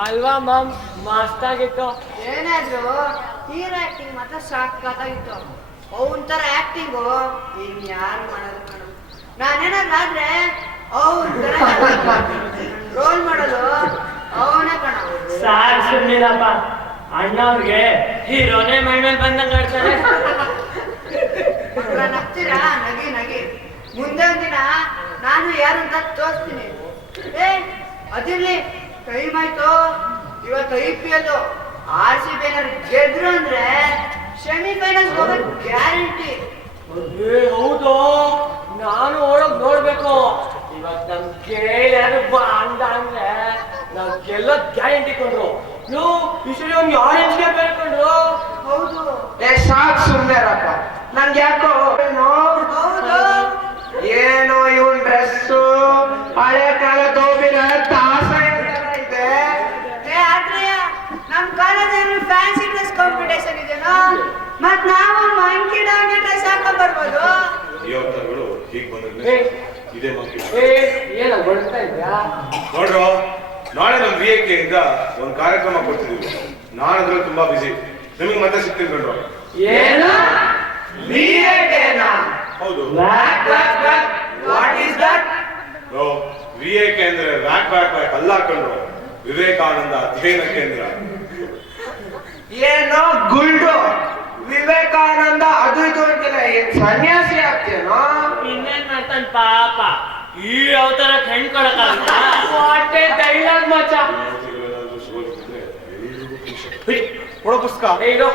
ಅಲ್ವಾ ಮ್ಯಾಮ್ ಮಸ್ತ್ ಆಗಿತ್ತು. ಏನಾದ್ರು ಹೀರೋ ಆಕ್ಟಿಂಗ್ ಮಾತ್ರ ಸಾಕಾಗಿತ್ತು. ಅವನ್ ತರ ಆಕ್ಟಿಂಗು ಇನ್ಯಾರು ಮಾಡೋದು ಮೇಡಮ್. ನಾನೇನಾದ್ರು ಆದ್ರೆ ಅವನ್ ತರ ರೋಲ್ ಮಾಡೋದು ಅವನೇ ಕಣ. ಸಾಕ್ ಸುಮ್ಮನಿರಪ್ಪ, ಅಣ್ಣ ಅವ್ರಿಗೆ ಹೀರೋನೇ ಮೈಮೇಲೆ ಬಂದಂಗ ಆಡ್ತಾರೆ. ನಗ್ತೀರಾ? ನಗಿ ನಗಿ. ಮುಂದೆ ಒಂದಿನ ನಾನು ಯಾರು ಅಂತ ತೋರಿಸ್ತೀನಿ. ಏ ಅದಿರ್ಲಿ, ಟೈಮ್ ಆಯ್ತು. ಇವತ್ತು IPL RCB ಏನಾದ್ರು ಗೆದ್ರು ಅಂದ್ರೆ ಸೆಮಿಫೈನಲ್ಸ್ ಹೋಗೋದು ಗ್ಯಾರಂಟಿ. ಹೌದು, ನಾನು ಓಡೋಗ್ ನೋಡ್ಬೇಕು. ಇವತ್ತು ನಮ್ ಕೇಳಿ ಬಾ ಅಂದ ಅಂದ್ರೆ ನಾವ್ ಗೆಲ್ಲೋದ್ ಗ್ಯಾರಂಟಿ ಕೊಂಡ್ರು. ಇಷ್ಟು ಒಂದು ಆರೆಂಜ್ ಕ್ಯಾಪ್ ಹೇಳ್ಕೊಂಡ್ರು. ಹೌದು. ಸಾಕ್ ಸುಮ್ನೆರಪ್ಪ. ನಂಗೆ ಯಾಕೋ ಹೌದು. ಏನೋ ಇವನ್ ಡ್ರೆಸ್ಸು ಹಳೆ ಕಾಲ ದೋಬಿನ ದಾಸ ಇದೆ. ಆದ್ರೆ ನಮ್ ಕಾಲೇಜಲ್ಲಿ ಫ್ಯಾನ್ಸಿ ಡ್ರೆಸ್ ಕಾಂಪಿಟೇಷನ್ ಇದೆನಾ, ಮತ್ ನಾವು ಮಂಕಿ ಡಾಂಗಿ ಡ್ರೆಸ್ ಹಾಕೊಂಡ್ ಬರ್ಬೋದು. ಇವತ್ತಗಳು ಹೀಗ್ ಬಂದ್ರೆ ಇದೇ ಮಂಕಿ. ಏನ ಹೊಡ್ತಾ ಇದ್ಯಾ? ನೋಡ್ರು, ನಾಳೆ ನಮ್ VAK ಇಂದ ಒಂದ್ ಕಾರ್ಯಕ್ರಮ ಕೊಡ್ತಿದೀವಿ. ನಾನು ಅದ್ರಲ್ಲಿ ತುಂಬಾ ಬಿಸಿ. ನಿಮಗೆ ಮತ್ತೆ ಸಿಗ್ತೀನಿ ಕಂಡ್ರು. ಏನ ಹೌದು. What is that? VAK ಅಂದ್ರೆ ವ್ಯಾಕ್ ವ್ಯಾಕ್ ವ್ಯಾಕ್ ಅಲ್ಲ ಕಂಡ್ರು, ವಿವೇಕಾನಂದ ಅಧ್ಯಯನ ಕೇಂದ್ರ. ಏನೋ ಗುಲ್ಡು ವಿವೇಕಾನಂದ ಅದು ಇದು ಅಂತಿಲ್ಲ. ಏನ್ ಸನ್ಯಾಸಿ ಆಗ್ತೇನೋ? ಇನ್ನೇನ್ ಮಾಡ್ತಾನೆ ಪಾಪ, ಈ ಅವತಾರ ಹೆಣ್ ಕೊಡಕ್ಕಾಗಲ್ಲ. ಹೊಟ್ಟೆ ಡೈಲಾಗ್ ಮಚ್ಚ. ಕೊಡೋ ಪುಸ್ತಕ. ಇದು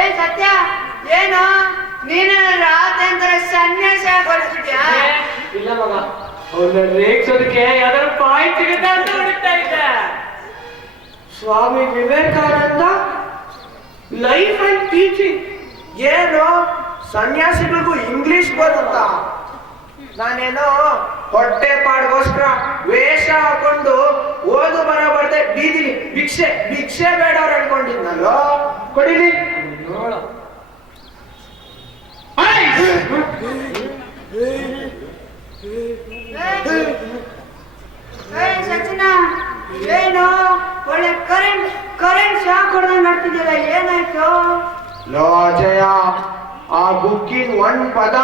ಏ ಸತ್ಯ, ಏನು ನೀನು ರಾತ್ರಿ ಅಂದ್ರೆ ಸನ್ಯಾಸಿ ಹೊರಬಿಟ್ಯಾ? ಇಲ್ಲ ಮಗ, ಅವ್ರನ್ನ ರೇಗ್ಸೋದಕ್ಕೆ ಯಾವ್ದಾದ್ರು ಪಾಯಿಂಟ್ ಸಿಗುತ್ತೆ ಅಂತ ಹುಡುಕ್ತಾ ಇದ್ದೆ. Swami Vivekananda life and teaching. ಏನು ಸನ್ಯಾಸಿಗಳಿಗೂ ಇಂಗ್ಲಿಷ್ ಬರುತ್ತಾ? ನಾನೇನೋ ಹೊಟ್ಟೆ ಪಾಡ್ಗೋಸ್ಕರ ವೇಷ ಹಾಕೊಂಡು ಓದು ಬರ ಬರ್ದೆ ಬೀದಿಲಿ ಭಿಕ್ಷೆ ಭಿಕ್ಷೆ ಬೇಡವ್ರು ಅನ್ಕೊಂಡಿದ್ನಲ್ಲೋ. ಕೊಡಿಲಿ ನೋಡ. ಸಚಿನ, ಏನು ಒಳ್ಳೆ ಕರೆಂಟ್ ಶಾಕ್ ಹೊಡೆದಂಗ್ ಮಾಡ್ತಿದ್ಯಲ್ಲ, ಏನಾಯ್ತು? ಲೋ ಜಯ, ಆ ಬುಕ್ಕಿನ ಒಂದ್ ಪದ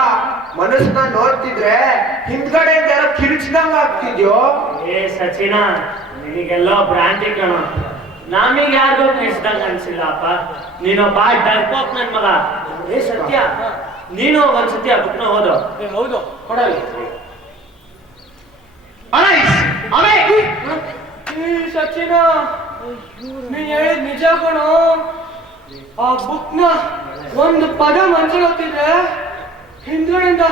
ಮನಸ್ಸನ್ನ ನೋಡ್ತಿದ್ರೆ ಹಿಂದ್ಗಡೆ ಯಾರೋ ಕಿರಿಚಿದಂಗ ಆಗ್ತಿದ್ಯೋ. ಏ ಸಚಿನ, ನಿನಗೆಲ್ಲೋ ಭ್ರಾಂತಿ ಕಣ. ನಮಗ್ ಯಾರಿಗೋ ಕಿರಿಚಿದಂಗ ಅನ್ಸಿಲ್ಲಪ್ಪ. ನೀನೊಬ್ಬ ಡರ್ಪೋಕ್ ನನ್ ಮಗ. ಏ ಸತ್ಯ, ನೀನು ಒಂದ್ಸತಿ ಆ ಬುಕ್ನ ಓದೋ. ಹೌದು, ಕೊಡಲಿ. ಸಚಿನ, ನೀನ್ ಹೇಳಿದ್ ನಿಜ ಕಣೋ. ಆ ಬುಕ್ನ ಒಂದು ಪದ ಮನ್ಸಲ್ಲಿ ಹೋಗ್ತಿದ್ರೆ ಹಿಂದ್ಗಡೆಯಿಂದ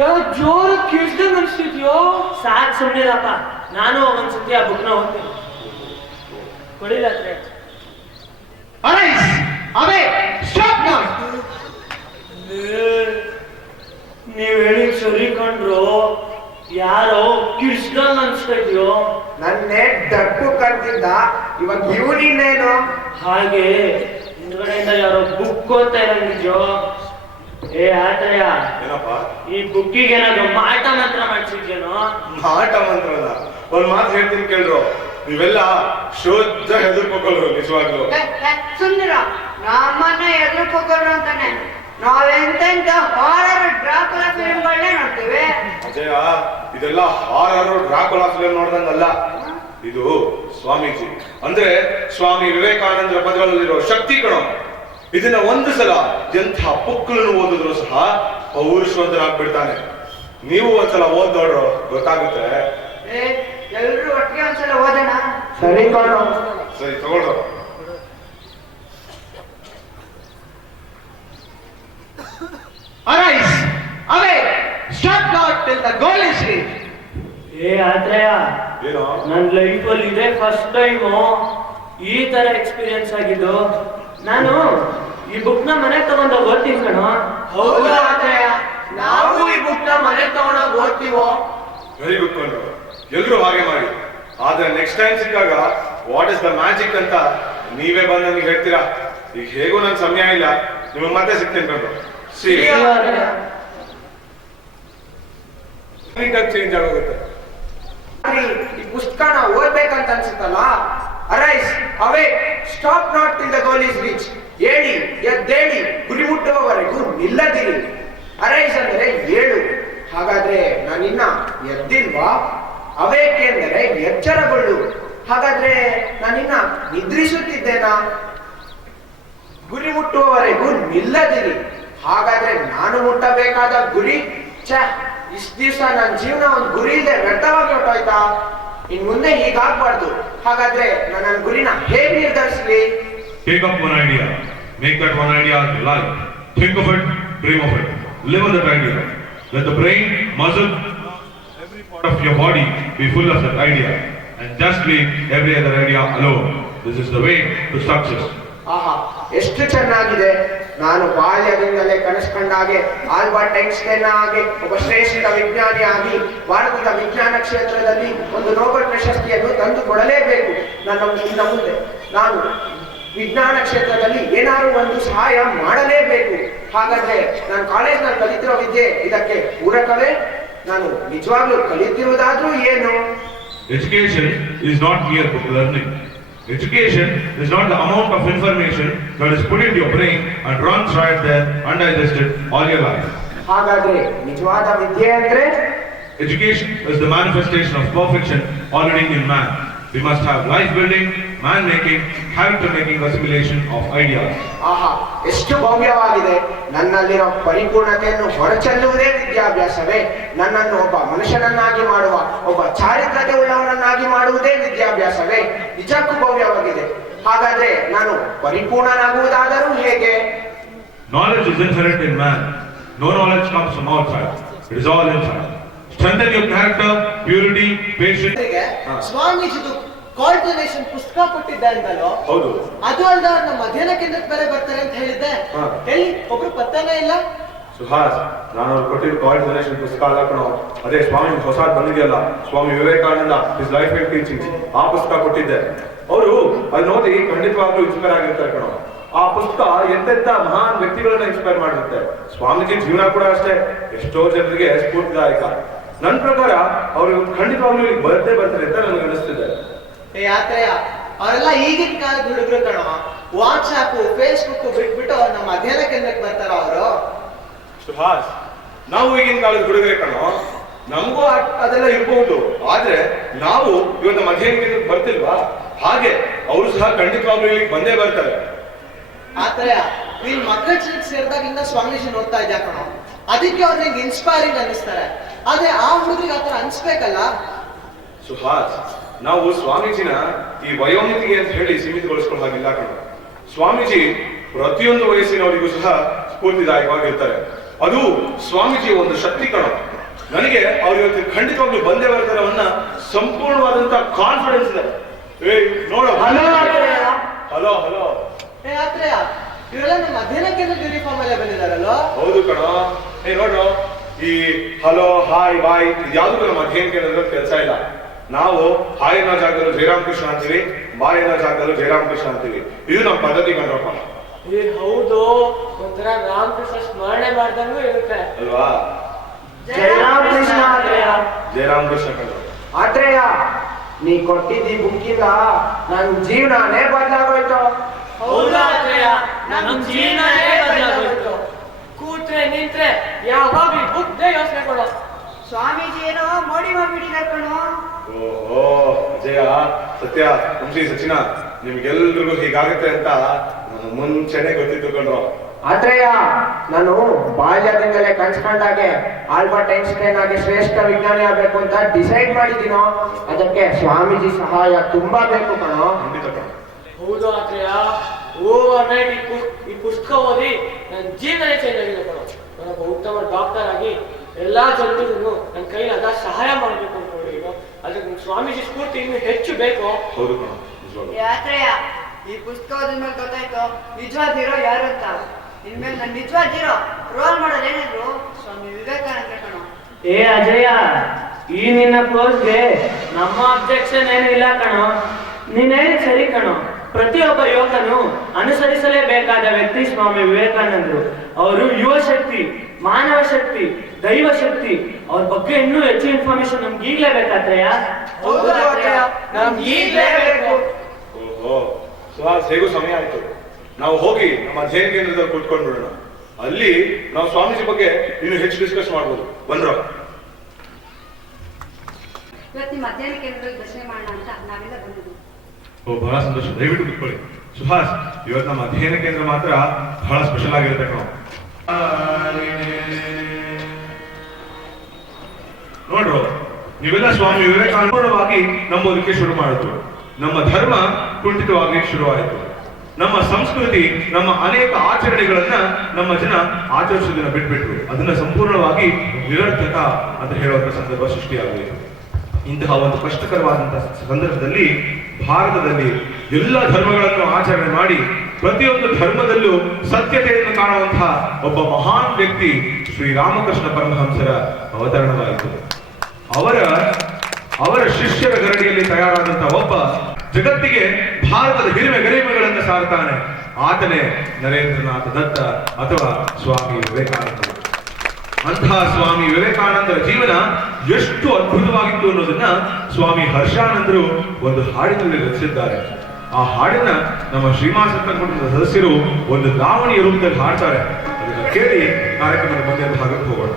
ಯಾವ ಜೋರು ಕಿರ್ಚ್ದಂಗ್ ಅನ್ಸ್ತಿದ್ಯೋ. ಸಾಕ್ ಸುಮ್ನಿರಪ್ಪ, ನಾನು ಒಂದ್ಸತಿ ಆ ಬುಕ್ನ ಓದ್ತೀನಿ. ಕೊಡಿಲ್ಲತ್ರೆ. ನೀವ್ ಹೇಳಿದ್ ಸರಿ ಕಂಡ್ರು, ಯಾರೋ ಕಿರ್ಚ್ದಂಗ್ ಅನ್ಸ್ತಾ ಇದೆಯೋ. ನನ್ನೇ ಡಪ್ಪು ಕರ್ತಿದ್ದ, ಇವಾಗ ಇವನಿನ್ನೇನು? ಹಾಗೆ ಹಿಂದ್ಗಡೆಯಿಂದ ಯಾರೋ ಬುಕ್ ಓದ್ತಾ ಇರಂಗಿದ್ಯೋ. ಏ ಆತ್ರಯ, ಏನಪ್ಪ? ಈ ಬುಕ್ಕಿಗೆ ಏನಾದ್ರು ಮಾಟ ಮಂತ್ರ ಮಾಡ್ಸಿದ್ಯೇನೋ? ಮಾಟ ಮಂತ್ರನ ಒಂದ್ ಮಾತು ಹೇಳ್ತೀನಿ ಕೇಳ್ರು. ನೀವೆಲ್ಲ ಶುದ್ಧ ಹೆದರ್ಕೋಕಲ್ರು ನಿಜವಾಗ್ಲು. ಸುಂದರ, ನಮ್ಮನ್ನ ಎದುರ್ಕೋರು ಅಂತಾನೆ ನಾವೆಂತೆಂತ ಹಾರರ್ ಡ್ರಾಕುಲಾ ಫಿಲ್ಮ್ಗಳನ್ನೇ ನೋಡ್ತೀವಿ. ಅಜಯ, ಇದೆಲ್ಲ ಹಾರರ್ ಡ್ರಾಕುಲಾ ಫಿಲ್ಮ್ ನೋಡ್ದಂಗಲ್ಲ. ಇದು ಸ್ವಾಮೀಜಿ ಅಂದ್ರೆ ಸ್ವಾಮಿ ವಿವೇಕಾನಂದರ ಪದಗಳಲ್ಲಿರೋ ಶಕ್ತಿ ಕಣೋ. ಇದನ್ನ ಒಂದು ಸಲ ಎಂಥ ಪುಕ್ಕಲನ್ನು ಓದಿದ್ರು ಸಹ ಪೌರುಷವಂತರಾಗ್ಬಿಡ್ತಾನೆ. ನೀವು ಒಂದ್ಸಲ ಓದ್ ನೋಡ್ರು, ಗೊತ್ತಾಗುತ್ತೆ. ಎಲ್ರು ಒಟ್ಟಿಗೆ ಒಂದ್ಸಲ ಓದೋಣ. ಸರಿ ಕಣೋ. ಸರಿ ತಗೊಳ್ರು. Arise, awake, stop not till the goal is reached. ಏ ಆತ್ರಯ, ಏನೋ ನನ್ನ ಲೈಫಲ್ಲಿ ಇದೇ ಫಸ್ಟ್ ಟೈಮು ಈ ತರ ಎಕ್ಸ್ಪೀರಿಯನ್ಸ್ ಆಗಿದ್ದು. ನಾನು ಈ ಬುಕ್ ನ ಮನೆಗೆ ತಗೊಂಡೋಗಿ ಓದ್ತೀನಿ ಕಣೋ. ಹೌದಾ ಆತ್ರೇಯ? ನಾವು ಈ ಬುಕ್ ನ ಮನೆ ತಗೊಂಡೋಗಿ ಓದ್ತೀವೋ. ವೆರಿ ಗುಡ್ ಕೊಂಡ್ರು, ಎಲ್ರು ಹಾಗೆ ಮಾಡಿ. ಆದ್ರೆ ನೆಕ್ಸ್ಟ್ ಟೈಮ್ ಸಿಕ್ಕಾಗ ವಾಟ್ ಇಸ್ ದ ಮ್ಯಾಜಿಕ್ ಅಂತ ನೀವೇ ಬಂದು ನನಗೆ ಹೇಳ್ತೀರಾ. ಈಗ ಹೇಗೂ ನನ್ ಸಮಯ ಇಲ್ಲ, ನಿಮಗೆ ಮತ್ತೆ ಸಿಗ್ತೀನಿ ಕೊಂಡ್ರು. See you. ಚೇಂಜ್ ಆಗೋಗುತ್ತೆ. ಈ ಪುಸ್ತಕನ ಓದ್ಬೇಕಂತ ಅನ್ಸುತ್ತಲ್ಲ. Arise awake stop not till the goal is reach. ಹೇಳಿ ಎದ್ದೇಳಿ ಗುರಿ ಮುಟ್ಟುವವರೆಗೂ ನಿಲ್ಲದಿರಿ. ಅರೈಸ್ ಅಂದ್ರೆ ಏಳು. ಹಾಗಾದ್ರೆ ನಾನಿನ್ನ ಎದ್ದಿಲ್ವಾ? ಅವೇಕೆ ಅಂದರೆ ಎಚ್ಚರಗೊಳ್ಳು. ಹಾಗಾದ್ರೆ ನಾನಿನ್ನ ನಿದ್ರಿಸುತ್ತಿದ್ದೇನಾ? ಗುರಿ ಮುಟ್ಟುವವರೆಗೂ ನಿಲ್ಲದಿರಿ. ಹಾಗಾದ್ರೆ ನಾನು ಮುಟ್ಟಬೇಕಾದ ಗುರಿ ಇಷ್ಟ ದಿವಸ ನನ್ನ ಜೀವನ ಒಂದು ಗುರಿ ಇಲ್ಲದೆ ವ್ಯರ್ಥವಾಗಿ ಹೊಟ್ಟೋಯ್ತಾ? ಇನ್ ಮುಂದೆ ಹೀಗಾಗ್ಬಾರ್ದು. ಹಾಗಾದ್ರೆ ನಾನು ನನ್ನ ಗುರಿನ ಹೇಗೆ ನಿರ್ಧರಿಸಲಿ? Take up one idea, make that one idea your life. Think of it, dream of it, live on that idea. Let the brain, muscle, every part of your body be full of that idea, and just leave every other idea alone. This is the way to success. ಆಹಾ, ಎಷ್ಟು ಚೆನ್ನಾಗಿದೆ. ನಾನು ಬಾಲ್ಯದಿಂದಲೇ ಕನಸು ಕಂಡ ಹಾಗೆ Albert Einstein ಆಗಿ ಒಬ್ಬ ಶ್ರೇಷ್ಠ ವಿಜ್ಞಾನಿ ಆಗಿ ಭಾರತದ ವಿಜ್ಞಾನ ಕ್ಷೇತ್ರದಲ್ಲಿ ಒಂದು ನೋಬೆಲ್ ಪ್ರಶಸ್ತಿಯನ್ನು ತಂದು ಕೊಡಲೇಬೇಕು. ಇನ್ನು ಮುಂದೆ ನಾನು ವಿಜ್ಞಾನ ಕ್ಷೇತ್ರದಲ್ಲಿ ಏನಾದರೂ ಒಂದು ಸಹಾಯ ಮಾಡಲೇಬೇಕು. ಹಾಗಾದ್ರೆ ನಾನು ಕಾಲೇಜ್ನಲ್ಲಿ ಕಲಿತಿರೋ ವಿದ್ಯೆ ಇದಕ್ಕೆ ಪೂರಕವೇ? ನಾನು ನಿಜವಾಗ್ಲೂ ಕಲಿತಿರುವುದಾದ್ರೂ ಏನು? Education is not mere book learning. Education is not the amount of information that is put into your brain and runs right there undigested all your life. ಹಾಗಾದ್ರೆ ನಿಜವಾದ ವಿದ್ಯೆ ಅಂದ್ರೆ? Education is the manifestation of perfection already in man. We must have life building, man making, character making assimilation of ideas. ಆಹಾ, ಎಷ್ಟು ಭವ್ಯವಾಗಿದೆ. ನನ್ನಲ್ಲಿರೋ ಪರಿಪೂರ್ಣತೆಯನ್ನು ಹೊರಚೆಲ್ಲುವುದೇ ವಿದ್ಯಾಭ್ಯಾಸವೇ? ನನ್ನನ್ನು ಒಬ್ಬ ಮನುಷ್ಯನನ್ನಾಗಿ ಮಾಡುವ, ಒಬ್ಬ ಚಾರಿತ್ರತೆ ಉಳ್ಳವನನ್ನಾಗಿ ಮಾಡುವುದೇ ವಿದ್ಯಾಭ್ಯಾಸವೇ? ನಿಜಕ್ಕೂ ಭವ್ಯವಾಗಿದೆ. ಹಾಗಾದ್ರೆ ನಾನು ಪರಿಪೂರ್ಣನಾಗುವುದಾದರೂ ಹೇಗೆ? Knowledge is inherent in man. No knowledge comes from outside. It is all inside. Strengthen your character, purity, patience. ಸ್ವಾಮೀಜಿದು ಕಾಲ್ಟಿವೇಶನ್ ಪುಸ್ತಕ ಕೊಟ್ಟಿದ್ದೆ ಅಂತಲೋ? ಹೌದು. ಅದು ಅಲ್ದ ನಮ್ಮ ಅಧ್ಯಯನ ಕೇಂದ್ರಕ್ಕೆ ಬೇರೆ ಬರ್ತಾರೆ ಅಂತ ಹೇಳಿದ್ದೆ. ಎಲ್ಲಿ ಒಬ್ರು ಪತ್ತನೇ ಇಲ್ಲ. ಸುಹಾಸ್, ನಾನು ಅವ್ರು ಕೊಟ್ಟಿದ್ದು ಕಾಲೇಜ್ ಡೊನೇಷನ್ ಪುಸ್ತಕ ಅಲ್ಲ ಕಣೋ. ಅದೇ ಸ್ವಾಮಿ ಹೊಸಾದ್ ಬಂದಿದೆಯಲ್ಲ, Swami Vivekananda his life and teaching, ಆ ಪುಸ್ತಕ ಕೊಟ್ಟಿದ್ದೆ. ಅವರು ಅಲ್ಲಿ ನೋಡಿ ಖಂಡಿತವಾಗ್ಲೂ ಇನ್ಸ್ಪೈರ್ ಆಗಿರ್ತಾರೆ ಕಣೋ. ಆ ಪುಸ್ತಕ ಎಂತೆಂತ ಮಹಾನ್ ವ್ಯಕ್ತಿಗಳನ್ನ ಇನ್ಸ್ಪೈರ್ ಮಾಡಿರುತ್ತೆ. ಸ್ವಾಮೀಜಿ ಜೀವನ ಕೂಡ ಅಷ್ಟೇ ಎಷ್ಟೋ ಜನರಿಗೆ ಸ್ಫೂರ್ತಿದಾಯಕ. ನನ್ನ ಪ್ರಕಾರ ಅವರು ಖಂಡಿತವಾಗ್ಲೂ ಈಗ ಬರ್ತಾರೆ ಅಂತ ನನಗೆ ಅನಿಸ್ತಿದೆ. ಯಾತ್ರೆಯ ಅವರೆಲ್ಲ ಈಗಿನ ಕಾಲದ ಹುಡುಗರು ಕಣೋ. ವಾಟ್ಸ್ಆಪ್, ಫೇಸ್ಬುಕ್ ಬಿಟ್ಬಿಟ್ಟು ನಮ್ಮ ಅಧ್ಯಯನ ಕೇಂದ್ರಕ್ಕೆ ಬರ್ತಾರ ಅವರು. ಸುಹಾಸ್, ನಾವು ಈಗಿನ ಕಾಲದ ಹುಡುಗರೇ ಕಣೋ. ನಮಗೂ ಅದೆಲ್ಲ ಇರ್ಬಹುದು, ಆದ್ರೆ ನಾವು ಇವತ್ತು ನಮ್ಮ ಅಧ್ಯಯನ ಕೇಂದ್ರಕ್ಕೆ ಬರ್ತಿಲ್ವಾ? ಹಾಗೆ ಅವರು ಸಹ ಖಂಡಿತವಾಗ್ಲೂ ಇಲ್ಲಿಗೆ ಬಂದೇ ಬರ್ತಾರೆ. ಆತ್ರೆಯ ನೀನ್ ಮಕ್ಕಳ ಸೇರಿದಾಗಿಂದ ಸ್ವಾಮೀಜಿ ನೋಡ್ತಾ ಇದ್ಯಾ ಕಣೋ. ಅದಕ್ಕೆ ಅವ್ರು ನಿಂಗೆ ಇನ್ಸ್ಪೈರಿಂಗ್ ಅನ್ನಿಸ್ತಾರೆ. ಆದ್ರೆ ಆ ಹುಡುಗರಿಗೆ ಆತರ ಅನ್ಸ್ಬೇಕಲ್ಲ. ಸುಹಾಸ್, ನಾವು ಸ್ವಾಮೀಜಿನ ಈ ವಯೋಮಿತಿಗೆ ಅಂತ ಹೇಳಿ ಸೀಮಿತಗೊಳಿಸ್ಕೊಳ್ಳೋ ಹಾಗಿಲ್ಲ ಕಣ. ಸ್ವಾಮೀಜಿ ಪ್ರತಿಯೊಂದು ವಯಸ್ಸಿನವರಿಗೂ ಸಹ ಸ್ಫೂರ್ತಿದಾಯಕವಾಗಿರ್ತಾರೆ. ಅದು ಸ್ವಾಮೀಜಿ ಒಂದು ಶಕ್ತಿ ಕಣ. ನನಗೆ ಅವ್ರು ಇವತ್ತು ಖಂಡಿತವಾಗ್ಲೂ ಬಂದೇ ಬರ್ತಾರೆ ಅನ್ನೋ ಸಂಪೂರ್ಣವಾದಂತ ಕಾನ್ಫಿಡೆನ್ಸ್ ಇದೆ. ನೋಡ, ಹಲೋ ಹಲೋ ಹಲೋ. ಆತ್ರೆಯ ಇವರೆಲ್ಲ ನಮ್ಮ ಅಧ್ಯಯನ ಕೇಂದ್ರದ ಯೂನಿಫಾರ್ಮ್ ಅಲ್ಲೇ ಬಂದಿದಾರಲ್ಲ? ಹೌದು ಕಣ. ನೋಡ್ರು, ಈ ಹಲೋ, ಹಾಯ್, ಬಾಯ್ ಯಾವ್ದು ನಮ್ಮ ಅಧ್ಯಯನ ಕೇಂದ್ರದ ಕೆಲಸ ಇಲ್ಲ. ನಾವು ಹಾಯ್ ಅನ್ನೋ ಜಾಗದಲ್ಲೂ ಜಯರಾಮಕೃಷ್ಣ ಅಂತೀವಿ, ಬಾಯ್ ಅನ್ನೋ ಜಾಗದಲ್ಲೂ ಜಯರಾಮಕೃಷ್ಣ ಅಂತೀವಿ. ಇದು ನಮ್ಮ ಪದ್ಧತಿ ಕಂಡ್ರಪ್ಪ. ಹೌದು, ಒಂಥರ ರಾಮಕೃಷ್ಣ ಸ್ಮರಣೆ ಮಾಡ್ದಂಗೂ ಇರುತ್ತೆ ಅಲ್ವಾ? ಜಯರಾಮಕೃಷ್ಣ ಆತ್ರೇಯ. ಜಯರಾಮಕೃಷ್ಣ ಕಂಡ್ರು. ಆತ್ರೇಯ, ನೀ ಕೊಟ್ಟಿದ್ದಿ ಬುಕ್ಕಿಂದ ನನ್ನ ಜೀವನನೇ ಬದಲಾಗೋಯ್ತು. ಹೌದಾ ಆತ್ರೇಯ, ನಮ್ಮ ಜೀವನನೇ ಬದಲಾಗೋಯ್ತು. ಕೂತ್ರೆ ನಿಂತ್ರೆ ಯಾವಾಗ ಬುಕ್ದೇ ಯೋಚನೆ ಕೊಡೋ. ಸ್ವಾಮೀಜಿ ಏನೋ ಮೋಡಿ ಮಾಡ್ಬಿಟ್ಟಿದ್ದಾರೆ ಕಣೋ. ಓಹೋ ವಿಜಯ, ಸತ್ಯ, ವಂಶಿ, ಸಚಿನ, ನಿಮ್ಗೆಲ್ರಿಗೂ ಹೀಗಾಗುತ್ತೆ ಅಂತ ನಾನು ಮುಂಚೆನೆ ಗೊತ್ತಿತ್ತು ಕಣ್ರು. ಆತ್ರೇಯ, ನಾನು ಬಾಲ್ಯದಿಂದಲೇ ಕನ್ಸ್ಕೊಂಡಾಗೆ ಆಲ್ಬರ್ಟ್ ಐನ್ಸ್ಟೈನ್ ಆಗಿ ಶ್ರೇಷ್ಠ ವಿಜ್ಞಾನಿ ಆಗ್ಬೇಕು ಅಂತ ಡಿಸೈಡ್ ಮಾಡಿದ್ದೀನೋ. ಅದಕ್ಕೆ ಸ್ವಾಮೀಜಿ ಸಹಾಯ ತುಂಬಾ ಬೇಕು ಕಣೋ. ಖಂಡಿತ ಕಣ. ಹೌದು ಆತ್ರೇಯ, ಓವರ್ ನೈಟ್ ಈ ಪುಸ್ತಕ ಓದಿ ನನ್ನ ಜೀವನನೇ ಚೇಂಜ್ ಆಗಿದೆ ಕಣೋ. ನಾನೊಬ್ಬ ಉತ್ತಮ ಡಾಕ್ಟರ್ ಆಗಿ ಎಲ್ಲಾ ಜನರಿಗೂ ನನ್ನ ಕೈಲಾದ ಸಹಾಯ ಮಾಡಬೇಕು ಅನ್ಕೊಂಡ್ರಿ. ಅದಕ್ಕೆ ಸ್ವಾಮೀಜಿ ಸ್ಫೂರ್ತಿ ಇನ್ನು ಹೆಚ್ಚು ಬೇಕು. ಹೌದು ಕಣ, ನಿಜವಾಗ್ಲೂ. ಯಾತ್ರೆಯ ಈ ಪುಸ್ತಕ ಓದಿದ್ಮೇಲೆ ಗೊತ್ತಾಯ್ತು ನಿಜವಾದ ಹೀರೋ ಯಾರು ಅಂತ. ಇನ್ಮೇಲೆ ನನ್ನ ನಿಜವಾದ ಹೀರೋ ರೋಲ್ ಮಾಡೋದು ಏನಿದ್ರು ಸ್ವಾಮಿ ವಿವೇಕಾನಂದ ಕಣೋ. ಏ ಅಜಯ, ಈ ನಿನ್ನ ಪೋಸ್ಟ್ಗೆ ನಮ್ಮ ಅಬ್ಜೆಕ್ಷನ್ ಏನು ಇಲ್ಲ ಕಣೋ. ನೀನ್ ಹೇಳಿದ್ ಸರಿ ಕಣೋ. ಪ್ರತಿಯೊಬ್ಬ ಯುವಕನು ಅನುಸರಿಸಲೇಬೇಕಾದ ವ್ಯಕ್ತಿ ಸ್ವಾಮಿ ವಿವೇಕಾನಂದರು. ಅವರು ಯುವ ಶಕ್ತಿ, ಮಾನವ ಶಕ್ತಿ, ದೈವ ಶಕ್ತಿ, ಅವ್ರ ಬಗ್ಗೆ ಇನ್ನೂ ಹೆಚ್ಚು ಇನ್ಫಾರ್ಮೇಶನ್ ನಮ್ಗೆ ಈಗಲೇ ಬೇಕಾತ್ರಯ್ಯ. ಹೌದು ಅತ್ರಯ್ಯ, ನಮ್ಗೆ ಈಗ್ಲೇ ಬೇಕು. ಓಹೋ, ಸುಹಾಸ್ ಹೇಗೂ ಸಮಯ ಆಯ್ತು. ನಾವು ಹೋಗಿ ನಮ್ಮ ಅಧ್ಯಯನ ಕೇಂದ್ರದಲ್ಲಿ ಕೂತ್ಕೊಂಡು ಬಿಡೋಣ. ಅಲ್ಲಿ ನಾವು ಸ್ವಾಮೀಜಿ ಬಗ್ಗೆ ಇನ್ನು ಹೆಚ್ಚು ಡಿಸ್ಕಸ್ ಮಾಡ್ಬೋದು. ಬಂದ್ರ ಇವತ್ತು ನಿಮ್ಮ ಅಧ್ಯಯನ ಕೇಂದ್ರದಲ್ಲಿ ದರ್ಶನ ಮಾಡೋಣ ಅಂತ ನಾವೆಲ್ಲ ಬಂದಿದ್ದೀವಿ. ಓ, ಬಹಳ ಸಂತೋಷ. ದಯವಿಟ್ಟು ಕೂತ್ಕೊಳ್ಳಿ. ಸುಹಾಸ್, ಇವತ್ತು ನಮ್ಮ ಅಧ್ಯಯನ ಕೇಂದ್ರ ಮಾತ್ರ ಬಹಳ ಸ್ಪೆಷಲ್ ಆಗಿರುತ್ತೆ ಕಣೋ. ನೋಡ್ರು, ನೀವೆಲ್ಲ ಸ್ವಾಮಿ ವಿವೇಕಾನಂದವಾಗಿ ನಂಬೋದಕ್ಕೆ ಶುರು ಮಾಡಿದ್ರು. ನಮ್ಮ ಧರ್ಮ ಕುಂಠಿತವಾಗಲಿಕ್ಕೆ ಶುರುವಾಯಿತು. ನಮ್ಮ ಸಂಸ್ಕೃತಿ, ನಮ್ಮ ಅನೇಕ ಆಚರಣೆಗಳನ್ನ ನಮ್ಮ ಜನ ಆಚರಿಸೋದನ್ನ ಬಿಟ್ಬಿಟ್ರು. ಅದನ್ನ ಸಂಪೂರ್ಣವಾಗಿ ನಿರರ್ಥಕ ಅಂತ ಹೇಳುವಂತ ಸಂದರ್ಭ ಸೃಷ್ಟಿಯಾಗಬೇಕು. ಇಂತಹ ಒಂದು ಕಷ್ಟಕರವಾದಂತಹ ಸಂದರ್ಭದಲ್ಲಿ ಭಾರತದಲ್ಲಿ ಎಲ್ಲ ಧರ್ಮಗಳನ್ನು ಆಚರಣೆ ಮಾಡಿ ಪ್ರತಿಯೊಂದು ಧರ್ಮದಲ್ಲೂ ಸತ್ಯತೆಯನ್ನು ಕಾಣುವಂತಹ ಒಬ್ಬ ಮಹಾನ್ ವ್ಯಕ್ತಿ ಶ್ರೀರಾಮಕೃಷ್ಣ ಪರಮಹಂಸರ ಅವತರಣವಾಯಿತು. ಅವರ ಶಿಷ್ಯರ ಗರಡಿಯಲ್ಲಿ ತಯಾರಾದಂತಹ ಒಬ್ಬ ಜಗತ್ತಿಗೆ ಭಾರತದ ಗರಿಮೆಗಳನ್ನು ಸಾರುತ್ತಾನೆ. ಆತನೇ ನರೇಂದ್ರನಾಥ ದತ್ತ ಅಥವಾ ಸ್ವಾಮಿ ವಿವೇಕಾನಂದರು. ಅಂತಹ ಸ್ವಾಮಿ ವಿವೇಕಾನಂದರ ಜೀವನ ಎಷ್ಟು ಅದ್ಭುತವಾಗಿತ್ತು ಅನ್ನೋದನ್ನ ಸ್ವಾಮಿ ಹರ್ಷಾನಂದರು ಒಂದು ಹಾಡಿನಲ್ಲಿ ರಚಿಸಿದ್ದಾರೆ. ಆ ಹಾಡಿನ ನಮ್ಮ ಶ್ರೀಮಾಸತ್ತ ಕುಟುಂಬದ ಸದಸ್ಯರು ಒಂದು ಲಾವಣಿಯ ರೂಪದಲ್ಲಿ ಹಾಡ್ತಾರೆ. ಅದನ್ನು ಕೇಳಿ ಕಾರ್ಯಕ್ರಮದ ಮುಂದೆ ಭಾಗಕ್ಕೆ ಹೋಗೋಣ.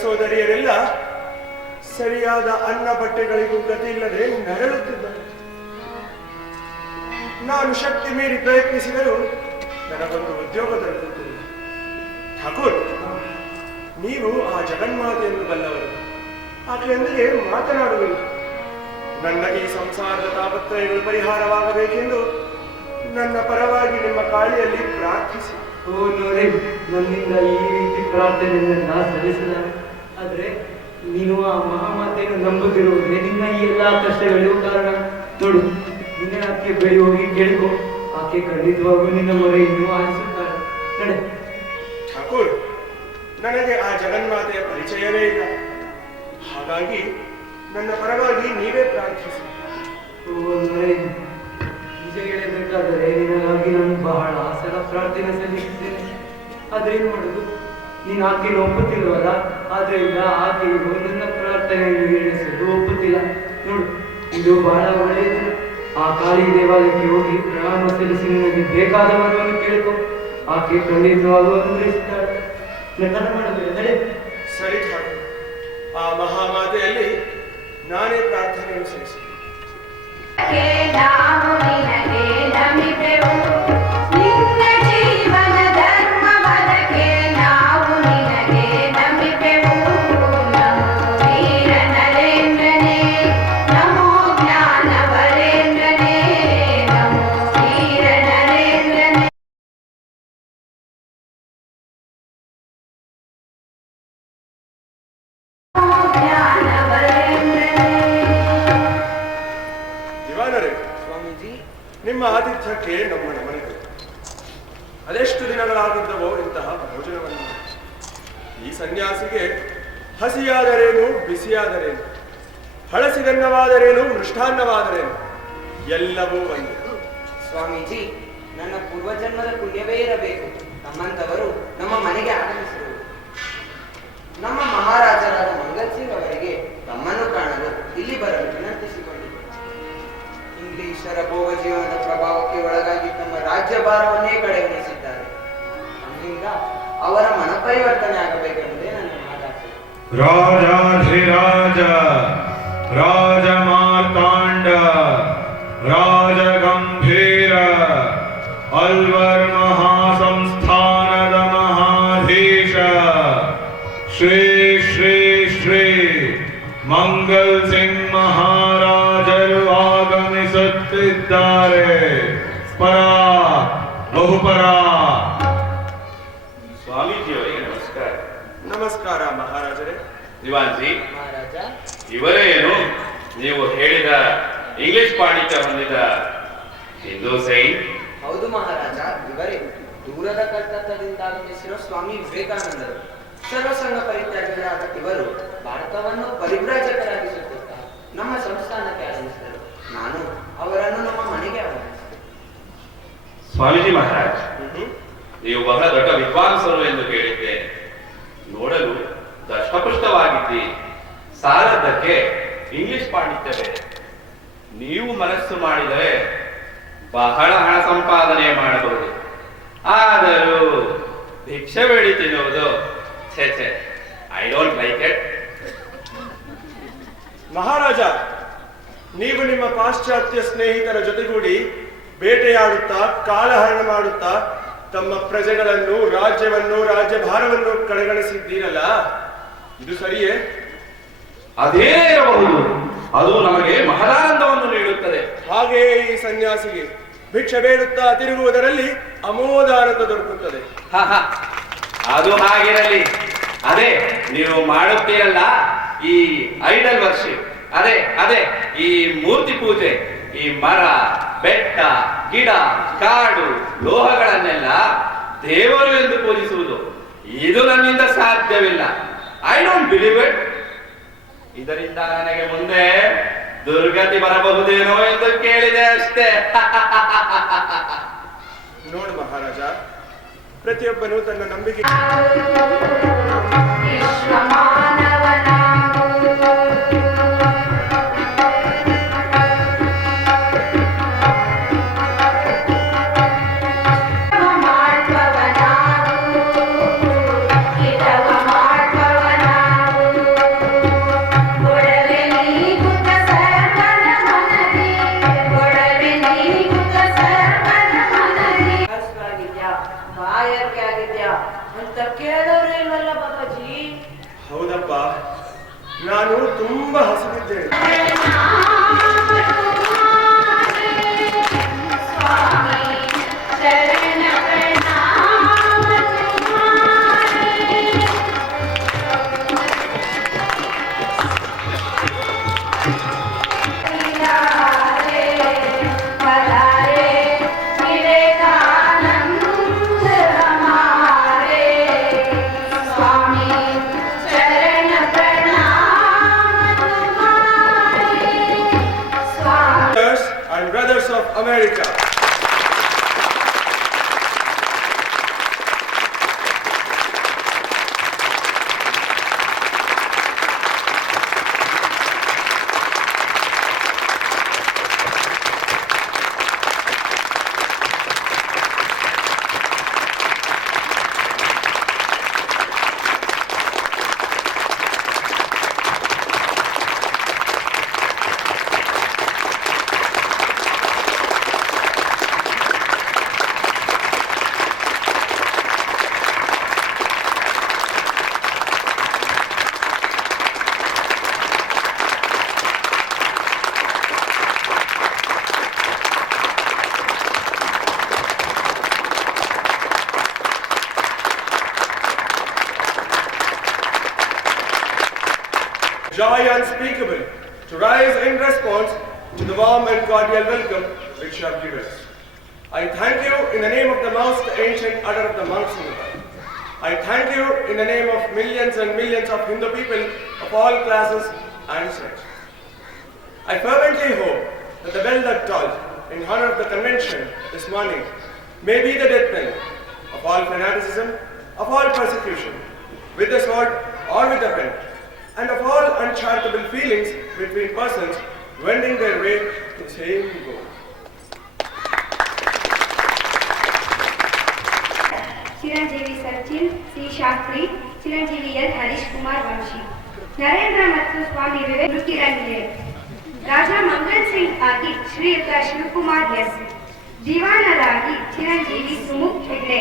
ಸೋದರಿಯರೆಲ್ಲ ಸರಿಯಾದ ಅನ್ನ ಬಟ್ಟೆಗಳಿಗೂ ಗತಿ ಇಲ್ಲದೆ ನರಳುತ್ತಿದ್ದಾರೆ. ನಾನು ಶಕ್ತಿ ಮೀರಿ ಪ್ರಯತ್ನಿಸಿದರೂ ನನಗೊಂದು ಉದ್ಯೋಗ ದೊರಕುತ್ತಿಲ್ಲ. ಠಾಕೂರ್, ನೀವು ಆ ಜಗನ್ಮಾತೆಯನ್ನು ಬಲ್ಲವರು, ಆಕೆಯೊಂದಿಗೆ ಮಾತನಾಡುವಿಲ್ಲ. ನನ್ನ ಈ ಸಂಸಾರದ ತಾಪತ್ರಯಗಳು ಪರಿಹಾರವಾಗಬೇಕೆಂದು ನನ್ನ ಪರವಾಗಿ ನಿಮ್ಮ ಕಾಳಿಯಲ್ಲಿ ಪ್ರಾರ್ಥಿಸಿ. ಓ ನೋರೇ, ನನ್ನಿಂದ ಈ ರೀತಿ ಪ್ರಾರ್ಥನೆಯನ್ನ ಸಲ್ಲಿಸಲಾರೆ. ಆದ್ರೆ ನೀನು ಆ ಮಹಾಮಾತೆಯನ್ನು ನಂಬುತ್ತಿರುವುದೇ ನಿನ್ನ ಈ ಎಲ್ಲಾ ಕಷ್ಟಗಳಿಗೂ ಕಾರಣ. ನೋಡು, ನಿನ್ನೆ ಆಕೆ ಬಳಿ ಹೋಗಿ ಕೇಳಿಕೊ. ಆಕೆ ಖಂಡಿತವಾಗೂ ನಿನ್ನ ಮೊರೆ ಇನ್ನೂ ಆಲಿಸುತ್ತಾಳೆ. ನಡೆ. ಠಾಕೂರ್, ನನಗೆ ಆ ಜಗನ್ಮಾತೆಯ ಪರಿಚಯವೇ ಇಲ್ಲ. ಹಾಗಾಗಿ ನನ್ನ ಪರವಾಗಿ ನೀವೇ ಪ್ರಾರ್ಥಿಸಿ. ಓ ನೋರೇ, ನಿಜ ಹೇಳಬೇಕಾದರೆ ನಿನಗಾಗಿ ನಾನು ಬಹಳ ಸಲ ಪ್ರಾರ್ಥನೆ ಸಲ್ಲಿಸಿದ್ದೇನೆ. ಆದ್ರೇನು ಮಾಡುದು, ನೀನು ಆಕೆಯನ್ನು ಒಪ್ಪುತ್ತಿಲ್ವಲ್ಲ. ಆದ್ರಿಂದ ಆಕೆಯು ನನ್ನ ಪ್ರಾರ್ಥನೆಯನ್ನು ಈಡೇರಿಸಲು ಒಪ್ಪುತ್ತಿಲ್ಲ. ನೋಡು, ಇದು ಬಹಳ ಒಳ್ಳೆಯದು. ಆ ಕಾಳಿ ದೇವಾಲಯಕ್ಕೆ ಹೋಗಿ ಪ್ರಣಾಮ ಸಲ್ಲಿಸಿ ನಿನಗೆ ಬೇಕಾದ ವರವನ್ನು ಕೇಳಿಕೊ. ಆಕೆ ಖಂಡಿತವಾಗೂ ಅನುಗ್ರಹಿಸುತ್ತಾಳೆ. ನಟನ ಮಾಡಬೇಡ, ನಡೆ. ಸರಿ ಠಾಕೂರ್, ಆ ಮಹಾಮಾತೆಯಲ್ಲಿ ನಾನೇ ಪ್ರಾರ್ಥನೆಯನ್ನು ಸಲ್ಲಿಸಿ. ನಾವು ನಿನಗೆ ನಂಬಿದೆವು, ನಿನ್ನ ಜೀವನ ಧರ್ಮ ಬಲಕ್ಕೆ ನಾವು ನಿನಗೆ ನಂಬಿದೆವು. ನಮೋ ವೀರ ನರೇಂದ್ರನೇ, ನಮೋ ಜ್ಞಾನ ವರೇಂದ್ರನೇ, ನಮೋ ಆತಿಥ್ಯಕ್ಕೆ ನಮ್ಮ ನಮನಿದೆ. ಅದೆಷ್ಟು ದಿನಗಳಾಗಿದ್ದವೋ ಇಂತಹ ಭೋಜನವನ್ನು. ಈ ಸನ್ಯಾಸಿಗೆ ಹಸಿಯಾದರೇನು, ಬಿಸಿಯಾದರೇನು, ಹಳಸಿದನ್ನವಾದರೇನು, ಮೃಷ್ಟಾನ್ನವಾದರೇನು, ಎಲ್ಲವೂ ಒಂದೇ. ಸ್ವಾಮೀಜಿ, ನನ್ನ ಪೂರ್ವಜನ್ಮದ ಪುಣ್ಯವೇ ಇರಬೇಕು ನಮ್ಮಂತವರು ನಮ್ಮ ಮನೆಗೆ ಆಗಮಿಸಿದರು. ನಮ್ಮ ಮಹಾರಾಜರಾದ ಮಂಗಲ್ ಸಿಂಗ್ ಅವರಿಗೆ ತಮ್ಮನ್ನು ಕಾಣಲು ಇಲ್ಲಿ ಬರಲು ವಿನಂತಿಸಿಕೊಂಡಿದ್ದರು. ಇಂಗ್ಲಿಷರ ಭೋಗ ಜೀವನದ ಪ್ರಭಾವಕ್ಕೆ ಒಳಗಾಗಿ ತಮ್ಮ ರಾಜ್ಯಭಾರವನ್ನೇ ಕಡೆಗಣಿಸಿದ್ದಾರೆ. ನಮ್ಮಿಂದ ಅವರ ಮನಪರಿವರ್ತನೆ ಆಗಬೇಕೆಂಬುದೇ ನನ್ನ ಮಾತಾಡ್ತೇನೆ. ರಾಜಾಧಿರಾಜ ರಾಜಮಾರ್ತಾಂಡ ರಾಜಗಂಭೀರ ಅಲ್ವರ್ ಮಹಾಸಂಸ್ಥಾನದ ಮಹಾಧೀಶ ಶ್ರೀ ಶ್ರೀ ಶ್ರೀ ಮಂಗಲ್ ಸಿಂಗ್ ಮಹಾರಾಜರು ಆಗಮಿಸುತ್ತಿದ್ದಾರೆ. ಪರ ಬಹುಪರ. ಸ್ವಾಮೀಜಿಯವರಿಗೆ ನಮಸ್ಕಾರ. ನಮಸ್ಕಾರ ಮಹಾರಾಜರೇ. ದಿವಾನ್ಜಿ, ಮಹಾರಾಜ, ಇವರೇ ಏನು ನೀವು ಹೇಳಿದ ಇಂಗ್ಲಿಷ್ ಪಾಂಡಿತ್ಯ ಹೊಂದಿದ ಹಿಂದೂ ಸೈನ್? ಹೌದು ಮಹಾರಾಜ, ಇವರೇ ದೂರದ ಕಲ್ಕತ್ತಾದಿಂದ ಆಗಮಿಸಿರೋ ಸ್ವಾಮಿ ವಿವೇಕಾನಂದರು. ಸರ್ವಸಂಗ ಪರಿತ್ಯಾಗರಾದ ಇವರು ಭಾರತವನ್ನು ಪರಿವ್ರಾಜಕರಾಗಿಸುತ್ತಾ ನಮ್ಮ ಸಂಸ್ಥಾನಕ್ಕೆ ಆಗಮಿಸಿದರು. ನಾನು ಅವರನ್ನು ನಮ್ಮ ಮನೆಗೆ ಆಹ್ವಾನಿಸಿದೆ. ಸ್ವಾಮೀಜಿ ಮಹಾರಾಜ್, ನೀವು ಬಹಳ ದೊಡ್ಡ ವಿದ್ವಾಂಸರು ಎಂದು ಕೇಳಿದ್ದೇನೆ. ನೋಡಲು ದಷ್ಟಪುಷ್ಟವಾಗಿದ್ದಿ, ಸಾಲದ್ದಕ್ಕೆ ಇಂಗ್ಲಿಷ್ ಪಾಂಡಿತ್ಯ ಬೇರೆ. ನೀವು ಮನಸ್ಸು ಮಾಡಿದರೆ ಬಹಳ ಹಣ ಸಂಪಾದನೆ ಮಾಡಬಹುದು. ಆದರೂ ಭಿಕ್ಷೆ ಬೇಡಿ ತಿನ್ನುವುದು ಛೇ ಛೇ, ಐ ಡೋಂಟ್ ಲೈಕ್ ಇಟ್. ಮಹಾರಾಜ, ನೀವು ನಿಮ್ಮ ಪಾಶ್ಚಾತ್ಯ ಸ್ನೇಹಿತರ ಜೊತೆಗೂಡಿ ಬೇಟೆಯಾಡುತ್ತಾ, ಕಾಲಹರಣ ಮಾಡುತ್ತಾ ತಮ್ಮ ಪ್ರಜೆಗಳನ್ನು, ರಾಜ್ಯವನ್ನು, ರಾಜ್ಯಭಾರವನ್ನು ಕಡೆಗಣಿಸಿದ್ದೀರಲ್ಲ, ಇದು ಸರಿಯೇ? ಅದೇ ಇರಬಹುದು. ಅದು ನಮಗೆ ಮಹದಾನಂದವನ್ನು ನೀಡುತ್ತದೆ. ಹಾಗೆಯೇ ಈ ಸನ್ಯಾಸಿಗೆ ಭಿಕ್ಷೆ ಬೇಡುತ್ತಾ ತಿರುಗುವುದರಲ್ಲಿ ಅಮೋದಾನಂದ ದೊರಕುತ್ತದೆ. ಅದು ಹಾಗಿರಲಿ. ಅದೇ ನೀವು ಮಾಡುತ್ತೀರಲ್ಲ ಈ ಐಡಲ್ ವರ್ಷಿಪ್, ಅದೇ ಈ ಮೂರ್ತಿ ಪೂಜೆ, ಈ ಮರ, ಬೆಟ್ಟ, ಗಿಡ, ಕಾಡು, ಲೋಹಗಳನ್ನೆಲ್ಲ ದೇವರು ಎಂದು ಪೂಜಿಸುವುದು, ಇದು ನನ್ನಿಂದ ಸಾಧ್ಯವಿಲ್ಲ. I don't believe it. ಇದರಿಂದ ನನಗೆ ಮುಂದೆ ದುರ್ಗತಿ ಬರಬಹುದೇನೋ ಎಂದು ಕೇಳಿದೆ ಅಷ್ಟೇ. ನೋಡು ಮಹಾರಾಜ, ಪ್ರತಿಯೊಬ್ಬನು ತನ್ನ ನಂಬಿಕೆ ಅಂತ ಕೇಳೋರು ಇಲ್ವಲ್ಲ ಬಾಬಾಜಿ. ಹೌದಪ್ಪ, ನಾನು ತುಂಬಾ ಹಸಿದಿದ್ದೇನೆ. And brothers of America. Joy unspeakable to rise in response to the warm and cordial welcome which you have given us. I thank you in the name of the most ancient order of the monks in the world. I thank you in the name of millions and millions of Hindu people of all classes and sects. I fervently hope that the bell that tolled in honor of the convention this morning may be the death knell of all fanaticism, of all persecution, with the sword or with the pen, and of all uncharitable feelings between persons wending their way to the same goal. Chiranjeevi Sachin C Shastri, Chiranjeevi L Harish Kumar Vamshi, Narendra ಮತ್ತು ಸ್ವಾಮಿ ವಿವೇಕಾನಂದ, ರಾಜಾ ಮಂಗಲ್ ಸಿಂಗ್ ಆಗಿ Shriyuta Shivakumar S, ದಿವಾನರಾಗಿ ಚಿರಂಜೀವಿ ಸುಮುಖ್ ಹೆಗ್ಡೆ,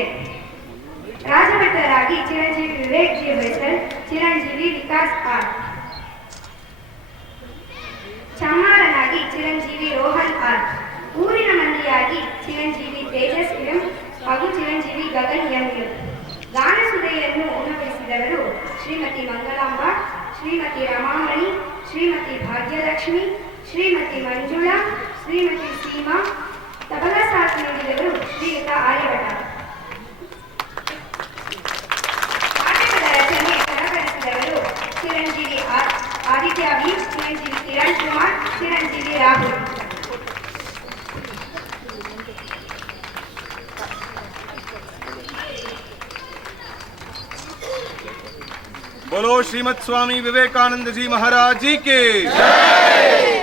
ರಾಜಭಟ್ಟರಾಗಿ Chiranjeevi Vivek G Hoysal, Chiranjeevi Vikas R, ಚಮ್ಮಾರನಾಗಿ Chiranjeevi Rohan R, ಊರಿನ ಮಂದಿಯಾಗಿ Chiranjeevi Tejas M ಹಾಗೂ Chiranjeevi Gagan M. ಗಾನಸುಧೆಯನ್ನು ಉಣಬಡಿಸಿದವರು ಶ್ರೀಮತಿ ಮಂಗಳಾಂಬ, ಶ್ರೀಮತಿ ರಮಾಮಣಿ, ಶ್ರೀಮತಿ ಭಾಗ್ಯಲಕ್ಷ್ಮಿ, ಶ್ರೀಮತಿ ಮಂಜುಳಾ, ಶ್ರೀಮತಿ ಸೀಮಾ. ತಬಲಾ ಸಾಥ್ ನೀಡಿದವರು ಶ್ರೀಯುತ ಆರ್ಯಭಟ. ನಾಟಕದ ರಚನೆ ಸಹಕರಿಸಿದವರು ಚಿರಂಜೀವಿ ಆದಿತ್ಯ ವಿ, ಚಿರಂಜೀವಿ ಕಿರಣ್ ಕುಮಾರ್, ಚಿರಂಜೀವಿ ರಾಹುಲ್. बोलो श्रीमद स्वामी विवेकानंद जी महाराज जी के जय।